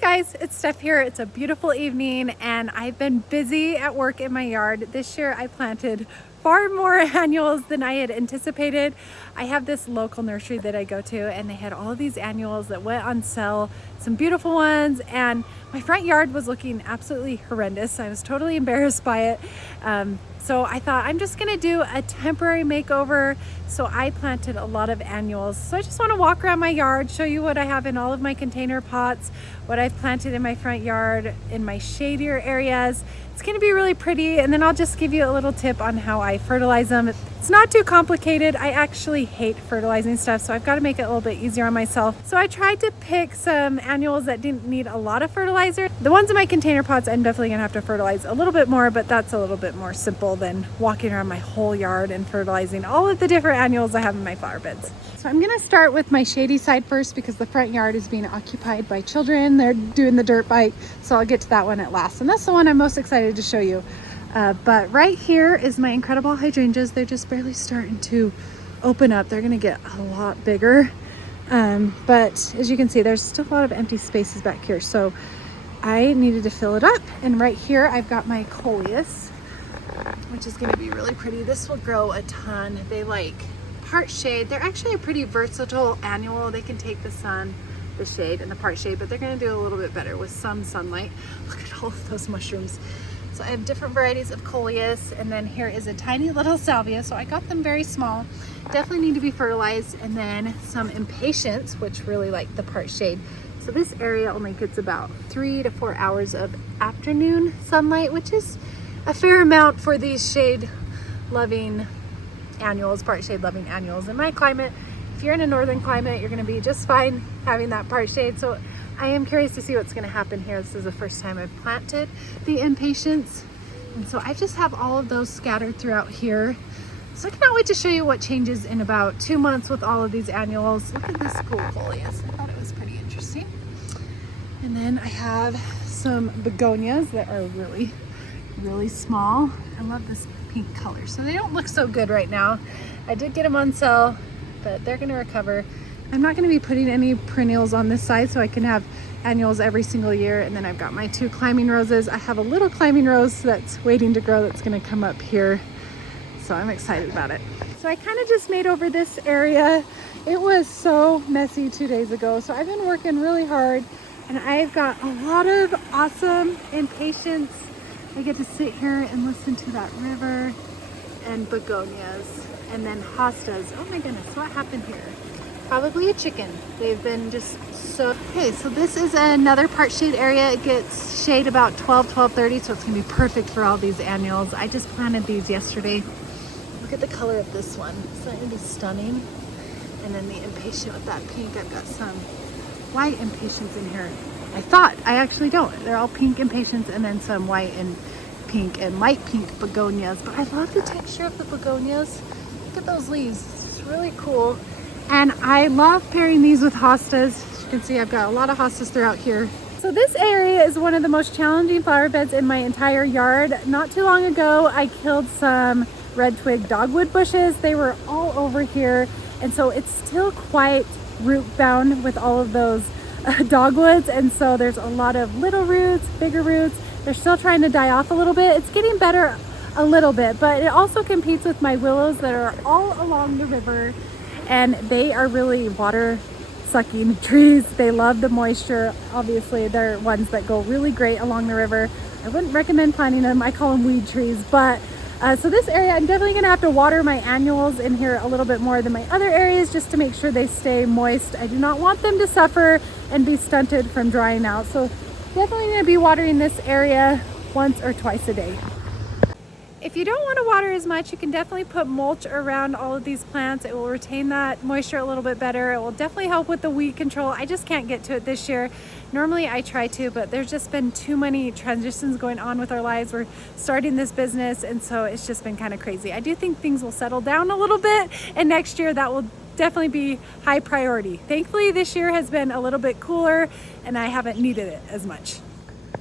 Guys, it's Steph here. It's a beautiful evening and I've been busy at work in my yard. This year I planted far more annuals than I had anticipated. I have this local nursery that I go to and they had all of these annuals that went on sale, some beautiful ones, and my front yard was looking absolutely horrendous. I was totally embarrassed by it. So I thought I'm just gonna do a temporary makeover. So I planted a lot of annuals. So I just wanna walk around my yard, show you what I have in all of my container pots, what I've planted in my front yard, in my shadier areas. It's gonna be really pretty, and then I'll just give you a little tip on how I fertilize them. It's not too complicated. I actually hate fertilizing stuff, so I've got to make it a little bit easier on myself. So I tried to pick some annuals that didn't need a lot of fertilizer. The ones in my container pots, I'm definitely gonna have to fertilize a little bit more, but that's a little bit more simple than walking around my whole yard and fertilizing all of the different annuals I have in my flower beds. So I'm gonna start with my shady side first because the front yard is being occupied by children. They're doing the dirt bike, so I'll get to that one at last. And that's the one I'm most excited to show you. But right here is my incredible hydrangeas. They're just barely starting to open up. They're gonna get a lot bigger. But as you can see, there's still a lot of empty spaces back here. So I needed to fill it up. And right here, I've got my coleus, which is gonna be really pretty. This will grow a ton. They like part shade. They're actually a pretty versatile annual. They can take the sun, the shade, and the part shade, but they're gonna do a little bit better with some sunlight. Look at all of those mushrooms. So I have different varieties of coleus, and then here is a tiny little salvia. So I got them very small. Definitely need to be fertilized, and then some impatiens, which really like the part shade. So this area only gets about 3 to 4 hours of afternoon sunlight, which is a fair amount for these shade-loving annuals, part shade-loving annuals. In my climate, if you're in a northern climate, you're going to be just fine having that part shade. So I am curious to see what's going to happen here. This is the first time I've planted the impatiens, and so I just have all of those scattered throughout here. So I cannot wait to show you what changes in about 2 months with all of these annuals. Look at this cool coleus. I thought it was pretty interesting. And then I have some begonias that are really, really small. I love this pink color. So they don't look so good right now. I did get them on sale, but they're going to recover. I'm not going to be putting any perennials on this side, so I can have annuals every single year. And then I've got my 2 climbing roses. I have a little climbing rose that's waiting to grow that's going to come up here. So I'm excited about it. So I kind of just made over this area. It was so messy 2 days ago. So I've been working really hard, and I've got a lot of awesome impatiens. I get to sit here and listen to that river, and begonias, and then hostas. Oh my goodness, what happened here? Probably a chicken. They've been just so... Okay, so this is another part shade area. It gets shade about 12:30, so it's gonna be perfect for all these annuals. I just planted these yesterday. Look at the color of this one. It's going to be stunning. And then the impatient with that pink. I've got some white impatiens in here. I actually don't. They're all pink impatiens, and then some white and pink and light pink begonias. But I love the texture of the begonias. Look at those leaves. It's really cool. And I love pairing these with hostas. As you can see, I've got a lot of hostas throughout here. So this area is one of the most challenging flower beds in my entire yard. Not too long ago, I killed some red twig dogwood bushes. They were all over here. And so it's still quite root bound with all of those dogwoods. And so there's a lot of little roots, bigger roots. They're still trying to die off a little bit. It's getting better a little bit, but it also competes with my willows that are all along the river, and they are really water sucking trees. They love the moisture. Obviously, they're ones that go really great along the river. I wouldn't recommend planting them. I call them weed trees, but so this area, I'm definitely gonna have to water my annuals in here a little bit more than my other areas just to make sure they stay moist. I do not want them to suffer and be stunted from drying out. So definitely gonna be watering this area once or twice a day. If you don't want to water as much, you can definitely put mulch around all of these plants. It will retain that moisture a little bit better. It will definitely help with the weed control. I just can't get to it this year. Normally I try to, but there's just been too many transitions going on with our lives. We're starting this business, and so it's just been kind of crazy. I do think things will settle down a little bit, and next year that will definitely be high priority. Thankfully this year has been a little bit cooler and I haven't needed it as much.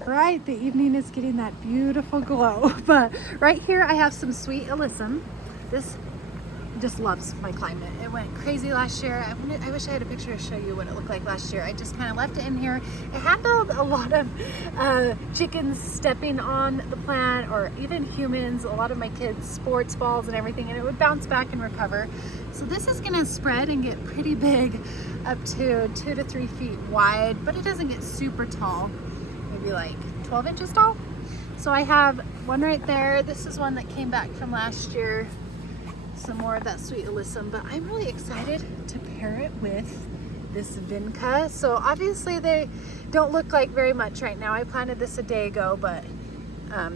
Right, the evening is getting that beautiful glow. But right here I have some sweet alyssum. This just loves my climate. It went crazy last year. I wish I had a picture to show you what it looked like last year. I just kind of left it in here. It handled a lot of chickens stepping on the plant, or even humans, a lot of my kids' sports balls and everything, and it would bounce back and recover. So this is gonna spread and get pretty big, up to 2 to 3 feet wide, but it doesn't get super tall, maybe like 12 inches tall. So I have one right there. This is one that came back from last year. Some more of that sweet alyssum, but I'm really excited to pair it with this vinca. So obviously they don't look like very much right now. I planted this a day ago, but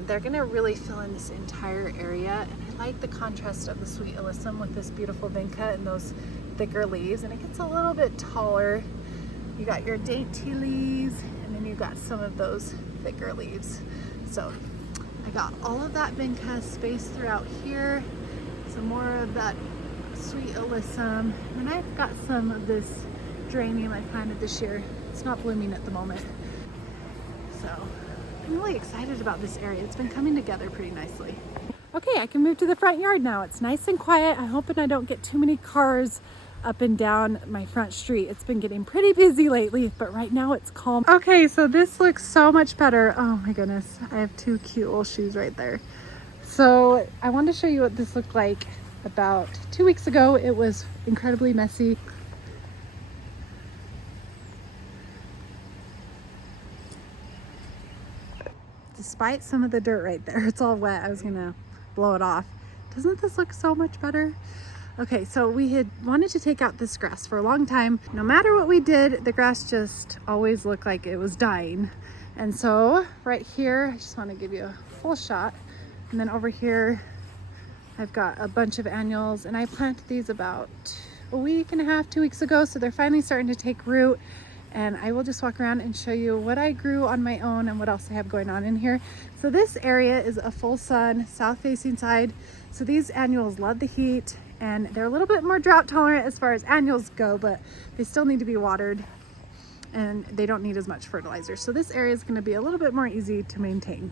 they're gonna really fill in this entire area. And I like the contrast of the sweet alyssum with this beautiful vinca and those thicker leaves, and it gets a little bit taller. You got your dainty leaves, and then you got some of those thicker leaves. So I got all of that vinca spaced throughout here. Some more of that sweet alyssum, and I've got some of this geranium I planted this year. It's not blooming at the moment, so I'm really excited about this area. It's been coming together pretty nicely. Okay, I can move to the front yard now. It's nice and quiet. I'm hoping I don't get too many cars up and down my front street. It's been getting pretty busy lately, but right now it's calm. Okay, so this looks so much better. Oh my goodness, I have 2 cute little shoes right there. So I wanted to show you what this looked like about 2 weeks ago. It was incredibly messy. Despite some of the dirt right there, it's all wet. I was gonna blow it off. Doesn't this look so much better? Okay, so we had wanted to take out this grass for a long time. No matter what we did, the grass just always looked like it was dying. And so right here, I just want to give you a full shot. And then over here, I've got a bunch of annuals, and I planted these about a week and a half, 2 weeks ago. So they're finally starting to take root, and I will just walk around and show you what I grew on my own and what else I have going on in here. So this area is a full sun, south facing side. So these annuals love the heat, and they're a little bit more drought tolerant as far as annuals go, but they still need to be watered, and they don't need as much fertilizer. So this area is going to be a little bit more easy to maintain.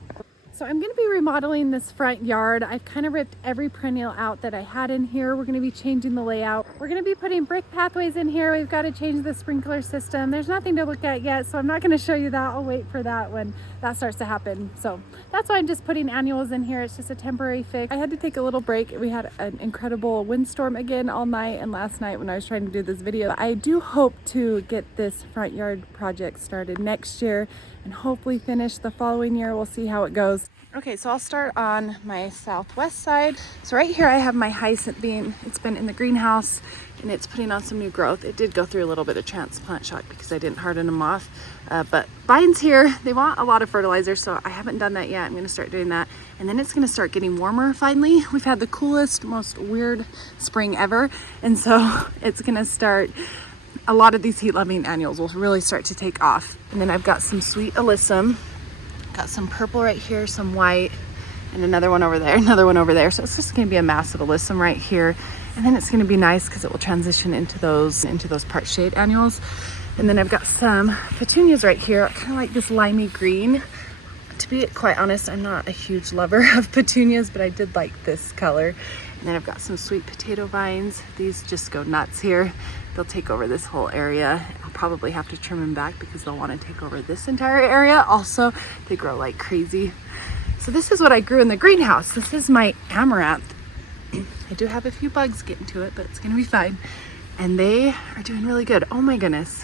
So I'm going to be remodeling this front yard. I've kind of ripped every perennial out that I had in here. We're going to be changing the layout. We're going to be putting brick pathways in here. We've got to change the sprinkler system. There's nothing to look at yet, so I'm not going to show you that. I'll wait for that when that starts to happen. So that's why I'm just putting annuals in here. It's just a temporary fix. I had to take a little break. We had an incredible windstorm again all night and last night when I was trying to do this video. I do hope to get this front yard project started next year and hopefully finish the following year. We'll see how it goes. Okay, so I'll start on my southwest side. So right here I have my hyacinth bean. It's been in the greenhouse and it's putting on some new growth. It did go through a little bit of transplant shock because I didn't harden them off. But vines here, they want a lot of fertilizer, so I haven't done that yet. I'm gonna start doing that. And then it's gonna start getting warmer finally. We've had the coolest, most weird spring ever. And so it's gonna start, a lot of these heat-loving annuals will really start to take off. And then I've got some sweet alyssum. Got some purple right here, some white, and another one over there, another one over there. So it's just gonna be a mass of alyssum right here. And then it's gonna be nice because it will transition into those part shade annuals. And then I've got some petunias right here, kind of like this limey green. To be quite honest, I'm not a huge lover of petunias, but I did like this color. And then I've got some sweet potato vines. These just go nuts here. They'll take over this whole area. I'll probably have to trim them back because they'll want to take over this entire area. Also, they grow like crazy. So this is what I grew in the greenhouse. This is my amaranth. I do have a few bugs getting to it, but it's gonna be fine. And they are doing really good. Oh my goodness.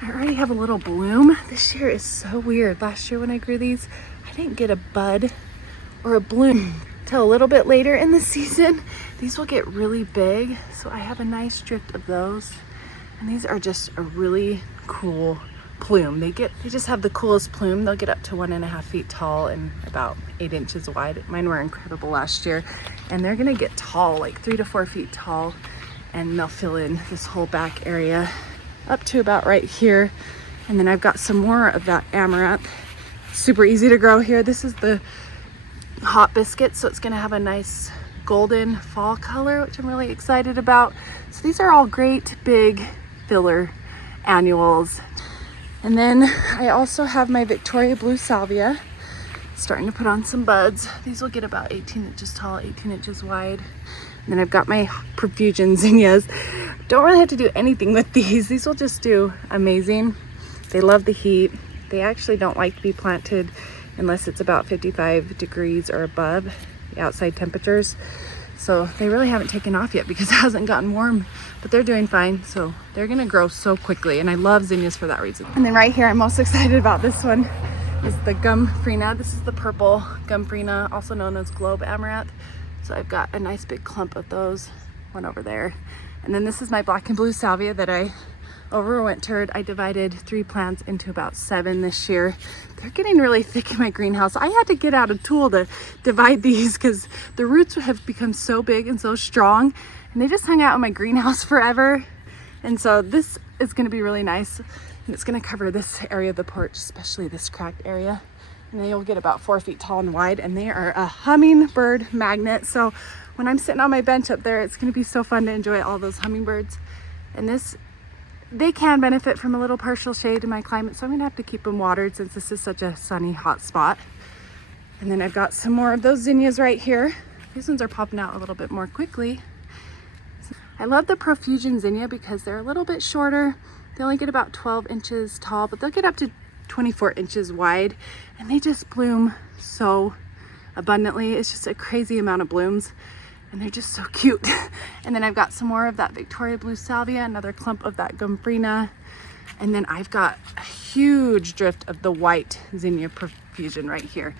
I already have a little bloom. This year is so weird. Last year when I grew these, I didn't get a bud or a bloom till a little bit later in the season. These will get really big, so I have a nice drift of those. And these are just a really cool plume. They just have the coolest plume. They'll get up to 1.5 feet tall and about 8 inches wide. Mine were incredible last year, and they're gonna get tall, like 3 to 4 feet tall, and they'll fill in this whole back area up to about right here. And then I've got some more of that amaranth. Super easy to grow here. This is the hot biscuit, so it's gonna have a nice golden fall color, which I'm really excited about. So these are all great big filler annuals. And then I also have my Victoria Blue Salvia starting to put on some buds. These will get about 18 inches tall, 18 inches wide. And then I've got my profusion zinnias. Don't really have to do anything with these. These will just do amazing. They love the heat. They actually don't like to be planted unless it's about 55 degrees or above the outside temperatures. So they really haven't taken off yet because it hasn't gotten warm, but they're doing fine. So they're gonna grow so quickly, and I love zinnias for that reason. And then right here, I'm most excited about this one, is the Gumfrina. This is the purple Gumfrina, also known as globe amaranth. So I've got a nice big clump of those, one over there. And then this is my black and blue salvia that I overwintered. I divided 3 plants into about 7 this year. They're getting really thick in my greenhouse. I had to get out a tool to divide these because the roots have become so big and so strong, and they just hung out in my greenhouse forever. And so this is going to be really nice, and it's going to cover this area of the porch, especially this cracked area. And they will get about 4 feet tall and wide, and they are a hummingbird magnet. So when I'm sitting on my bench up there, it's going to be so fun to enjoy all those hummingbirds. And they can benefit from a little partial shade in my climate, so I'm gonna have to keep them watered since this is such a sunny, hot spot. And then I've got some more of those zinnias right here. These ones are popping out a little bit more quickly. I love the profusion zinnia because they're a little bit shorter. They only get about 12 inches tall, but they'll get up to 24 inches wide, and they just bloom so abundantly. It's just a crazy amount of blooms, and they're just so cute. And then I've got some more of that Victoria blue salvia, another clump of that Gumfrina, and then I've got a huge drift of the white zinnia profusion right here.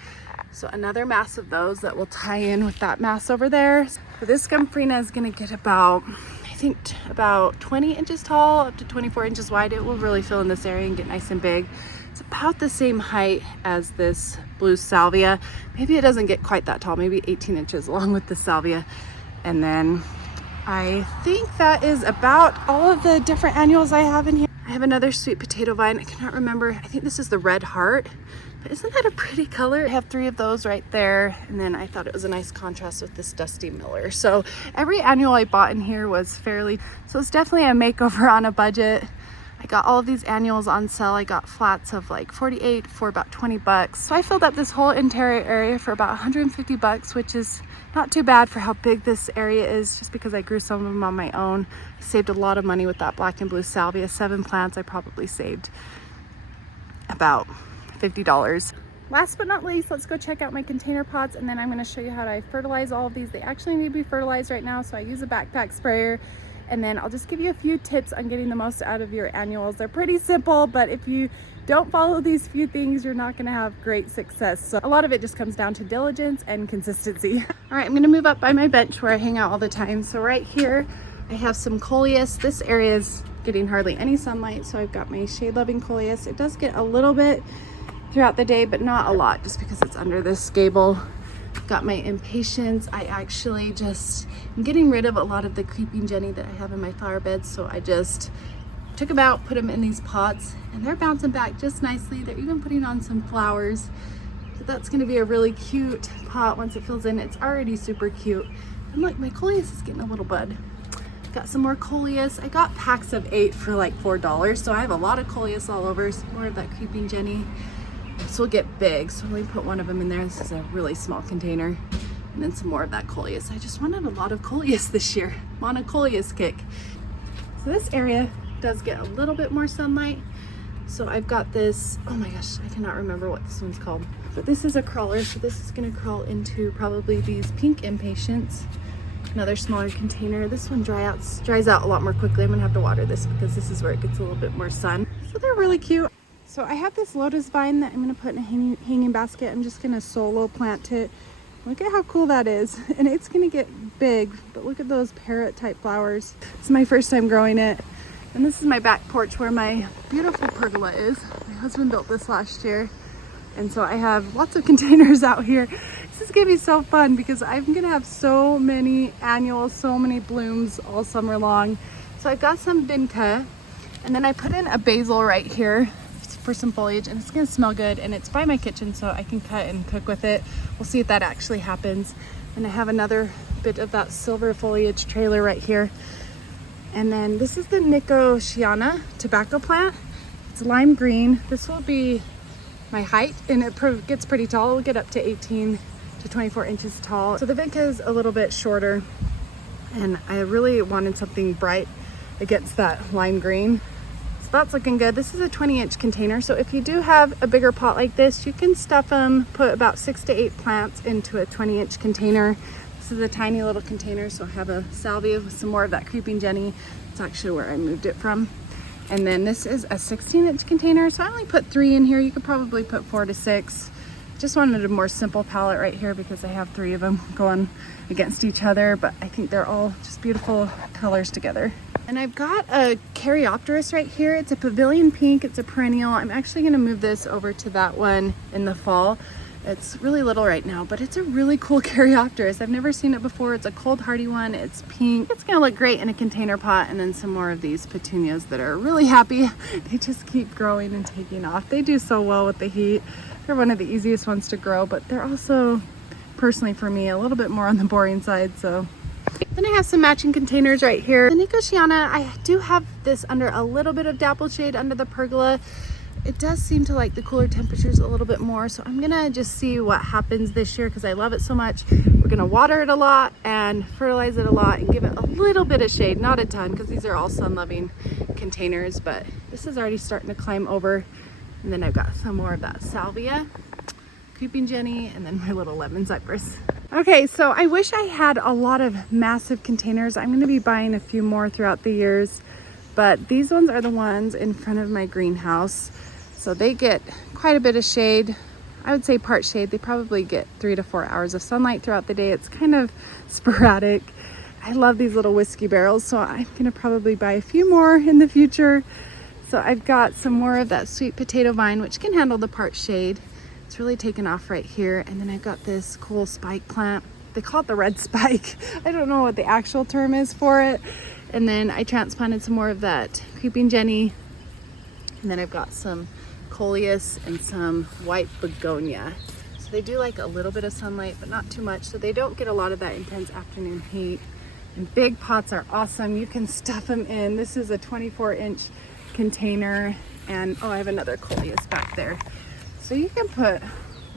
So another mass of those that will tie in with that mass over there. So this Gumfrina is gonna get about, I think about 20 inches tall, up to 24 inches wide. It will really fill in this area and get nice and big. It's about the same height as this blue salvia. Maybe it doesn't get quite that tall, maybe 18 inches along with the salvia. And then I think that is about all of the different annuals I have in here. I have another sweet potato vine. I cannot remember. I think this is the red heart, but isn't that a pretty color? I have 3 of those right there. And then I thought it was a nice contrast with this Dusty Miller. So every annual I bought in here was so it's definitely a makeover on a budget. I got all of these annuals on sale. I got flats of like 48 for about 20 bucks. So I filled up this whole interior area for about 150 bucks, which is not too bad for how big this area is, just because I grew some of them on my own. I saved a lot of money with that black and blue salvia. 7 plants, I probably saved about $50. Last but not least, let's go check out my container pots, and then I'm gonna show you how I fertilize all of these. They actually need to be fertilized right now, so I use a backpack sprayer. And then I'll just give you a few tips on getting the most out of your annuals. They're pretty simple, but if you don't follow these few things, you're not gonna have great success. So a lot of it just comes down to diligence and consistency. All right, I'm gonna move up by my bench where I hang out all the time. So right here, I have some coleus. This area is getting hardly any sunlight, so I've got my shade-loving coleus. It does get a little bit throughout the day, but not a lot, just because it's under this gable. Got my impatiens. I actually I'm getting rid of a lot of the creeping Jenny that I have in my flower beds, so I just took them out, put them in these pots, and they're bouncing back just nicely. They're even putting on some flowers. So that's going to be a really cute pot once it fills in. It's already super cute. And look, my coleus is getting a little bud. Got some more coleus. I got packs of 8 for like $4, so I have a lot of coleus all over. Some more of that creeping Jenny. This will get big, so let me put one of them in there. This is a really small container. And then some more of that coleus. I just wanted a lot of coleus this year. I'm on a coleus kick. So this area does get a little bit more sunlight. So I've got this, oh my gosh, I cannot remember what this one's called. But this is a crawler, so this is gonna crawl into probably these pink impatiens. Another smaller container. This one dries out a lot more quickly. I'm gonna have to water this because this is where it gets a little bit more sun. So they're really cute. So I have this lotus vine that I'm gonna put in a hanging basket. I'm just gonna solo plant it. Look at how cool that is. And it's gonna get big, but look at those parrot type flowers. It's my first time growing it. And this is my back porch where my beautiful pergola is. My husband built this last year. And so I have lots of containers out here. This is gonna be so fun because I'm gonna have so many annuals, so many blooms all summer long. So I've got some vinca, and then I put in a basil right here for some foliage, and it's gonna smell good, and it's by my kitchen, so I can cut and cook with it. We'll see if that actually happens. And I have another bit of that silver foliage trailer right here. And then this is the Nicotiana tobacco plant. It's lime green. This will be my height, and it gets pretty tall. It'll get up to 18 to 24 inches tall. So the vinca is a little bit shorter. And I really wanted something bright against that lime green. So that's looking good. This is a 20-inch container. So if you do have a bigger pot like this, you can stuff them, put about 6 to 8 plants into a 20-inch container. This is a tiny little container, so I have a salvia with some more of that creeping Jenny. It's actually where I moved it from. And then this is a 16-inch container, so I only put 3 in here. You could probably put 4 to 6. Just wanted a more simple palette right here because I have 3 of them going against each other, but I think they're all just beautiful colors together. And I've got a Caryopteris right here. It's a pavilion pink, it's a perennial. I'm actually gonna move this over to that one in the fall. It's really little right now, but it's a really cool Caryopteris. I've never seen it before. It's a cold hardy one. It's pink. It's gonna look great in a container pot. And then some more of these petunias that are really happy. They just keep growing and taking off. They do so well with the heat. They're one of the easiest ones to grow, but they're also, personally for me, a little bit more on the boring side. So then I have some matching containers right here. The Nicotiana, I do have this under a little bit of dappled shade under the pergola. It does seem to like the cooler temperatures a little bit more, so I'm gonna just see what happens this year because I love it so much. We're gonna water it a lot and fertilize it a lot and give it a little bit of shade, not a ton, because these are all sun-loving containers, but this is already starting to climb over. And then I've got some more of that salvia, creeping Jenny, and then my little lemon cypress. Okay, so I wish I had a lot of massive containers. I'm gonna be buying a few more throughout the years, but these ones are the ones in front of my greenhouse. So they get quite a bit of shade. I would say part shade. They probably get 3 to 4 hours of sunlight throughout the day. It's kind of sporadic. I love these little whiskey barrels, so I'm gonna probably buy a few more in the future. So I've got some more of that sweet potato vine, which can handle the part shade. It's really taken off right here. And then I've got this cool spike plant. They call it the red spike. I don't know what the actual term is for it. And then I transplanted some more of that creeping Jenny. And then I've got some coleus and some white begonia. So they do like a little bit of sunlight, but not too much. So they don't get a lot of that intense afternoon heat. And big pots are awesome. You can stuff them in. This is a 24-inch container. And oh, I have another coleus back there. So you can put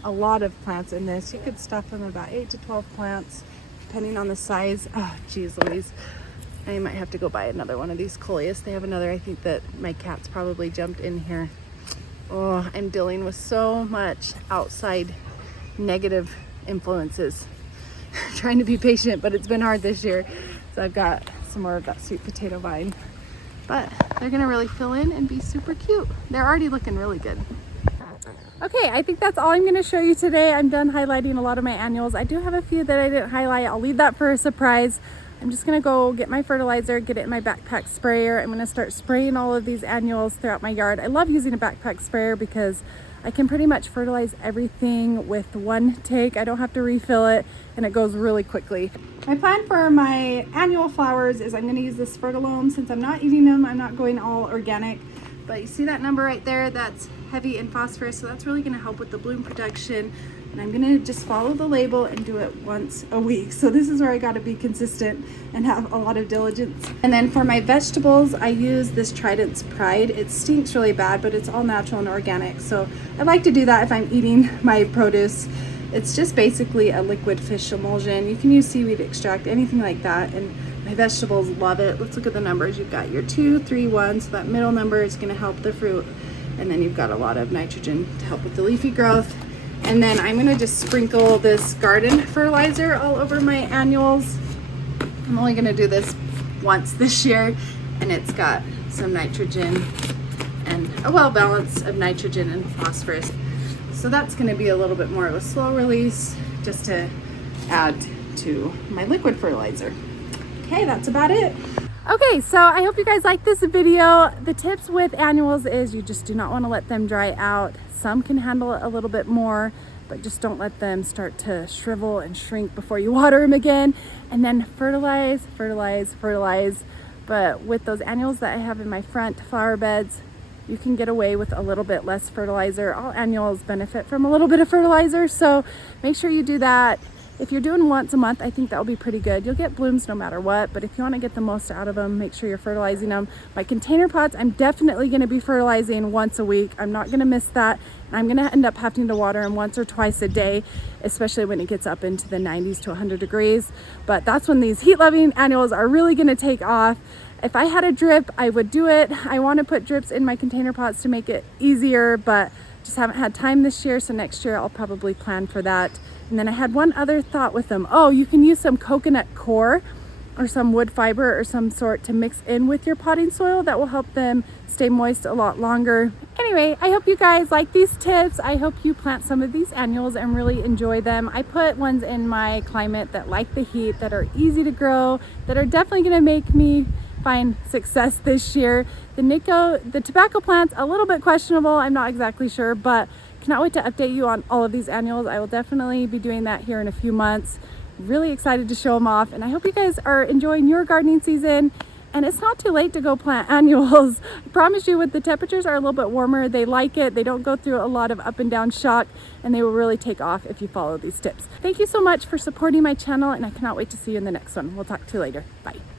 a lot of plants in this. You could stuff them about 8 to 12 plants, depending on the size. Oh, geez Louise. I might have to go buy another one of these coleus. They have another, I think that my cat's probably jumped in here. Oh, I'm dealing with so much outside negative influences. Trying to be patient, but it's been hard this year. So I've got some more of that sweet potato vine. But they're gonna really fill in and be super cute. They're already looking really good. Okay, I think that's all I'm gonna show you today. I'm done highlighting a lot of my annuals. I do have a few that I didn't highlight. I'll leave that for a surprise. I'm just gonna go get my fertilizer, get it in my backpack sprayer. I'm gonna start spraying all of these annuals throughout my yard. I love using a backpack sprayer because I can pretty much fertilize everything with one take. I don't have to refill it and it goes really quickly. My plan for my annual flowers is I'm gonna use this Fertilome. Since I'm not eating them, I'm not going all organic. But you see that number right there? That's heavy in phosphorus, so that's really gonna help with the bloom production. And I'm gonna just follow the label and do it once a week. So this is where I gotta be consistent and have a lot of diligence. And then for my vegetables, I use this Trident's Pride. It stinks really bad, but it's all natural and organic. So I like to do that if I'm eating my produce. It's just basically a liquid fish emulsion. You can use seaweed extract, anything like that. And my vegetables love it. Let's look at the numbers. You've got your 2, 3, 1. So that middle number is gonna help the fruit. And then you've got a lot of nitrogen to help with the leafy growth. And then I'm gonna just sprinkle this garden fertilizer all over my annuals. I'm only gonna do this once this year, and it's got some nitrogen and a well balance of nitrogen and phosphorus. So that's gonna be a little bit more of a slow release just to add to my liquid fertilizer. Okay, that's about it. Okay, so I hope you guys like this video. The tips with annuals is you just do not want to let them dry out. Some can handle it a little bit more, but just don't let them start to shrivel and shrink before you water them again. And then fertilize, fertilize, fertilize. But with those annuals that I have in my front flower beds, you can get away with a little bit less fertilizer. All annuals benefit from a little bit of fertilizer, so make sure you do that. if you're doing once a month, I think that will be pretty good. You'll get blooms no matter what, but if you want to get the most out of them, make sure you're fertilizing them. My container pots, I'm definitely going to be fertilizing once a week. I'm not going to miss that. And I'm going to end up having to water them once or twice a day, especially when it gets up into the 90s to 100 degrees. But that's when these heat-loving annuals are really going to take off. If I had a drip, I would do it. I want to put drips in my container pots to make it easier, but just haven't had time this year, so next year I'll probably plan for that. And then I had one other thought with them. Oh, you can use some coconut core or some wood fiber or some sort to mix in with your potting soil. That will help them stay moist a lot longer. Anyway, I hope you guys like these tips. I hope you plant some of these annuals and really enjoy them. I put ones in my climate that like the heat, that are easy to grow, that are definitely gonna make me find success this year. The tobacco plant's a little bit questionable. I'm not exactly sure, but cannot wait to update you on all of these annuals. I will definitely be doing that here in a few months. Really excited to show them off, and I hope you guys are enjoying your gardening season. And it's not too late to go plant annuals. I promise you, with the temperatures are a little bit warmer, they like it. They don't go through a lot of up and down shock, and they will really take off if you follow these tips. Thank you so much for supporting my channel, and I cannot wait to see you in the next one. We'll talk to you later. Bye.